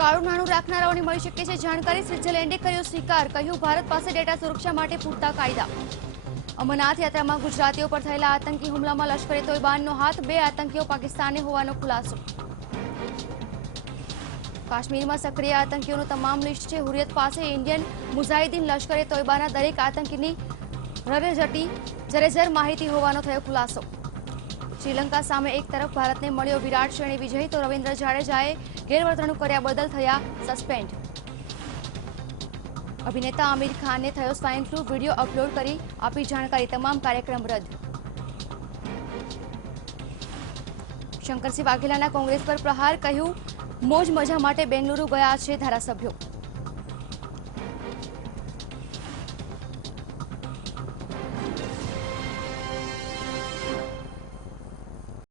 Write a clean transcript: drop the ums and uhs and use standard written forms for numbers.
કાળું નાણું રાખનારાઓને મળી શકે છે જાણકારી। સ્વિટ્ઝરલેન્ડે કર્યો સ્વીકાર, કહ્યું ભારત પાસે ડેટા સુરક્ષા માટે પૂરતા કાયદા। અમરનાથ યાત્રામાં ગુજરાતીઓ પર થયેલા આતંકી હુમલામાં લશ્કરે તોયબાનો હાથ, 2 આતંકીઓ પાકિસ્તાને હોવાનો ખુલાસો। કાશ્મીરમાં સક્રિય આતંકીઓનું તમામ લિસ્ટ છે હુરિયત પાસે। ઇન્ડિયન મુજાહિદીન લશ્કરે તોયબાના દરેક આતંકીની જરેજર માહિતી હોવાનો થયો ખુલાસો। શ્રીલંકા સામે એક તરફ ભારતને મળ્યો વિરાટ શ્રેણી વિજય, તો રવિન્દ્ર જાડેજાએ ગેરવર્તણૂક કર્યા બદલ થયા સસ્પેન્ડ। અભિનેતા આમિર ખાનને થયો સ્વાઇન ફ્લૂ, વિડીયો અપલોડ કરી આપી જાણકારી, તમામ કાર્યક્રમ રદ। શંકરસિંહ વાઘેલાના કોંગ્રેસ પર પ્રહાર, કહ્યું મોજ મજા માટે બેંગલુરુ ગયા છે ધારાસભ્યો।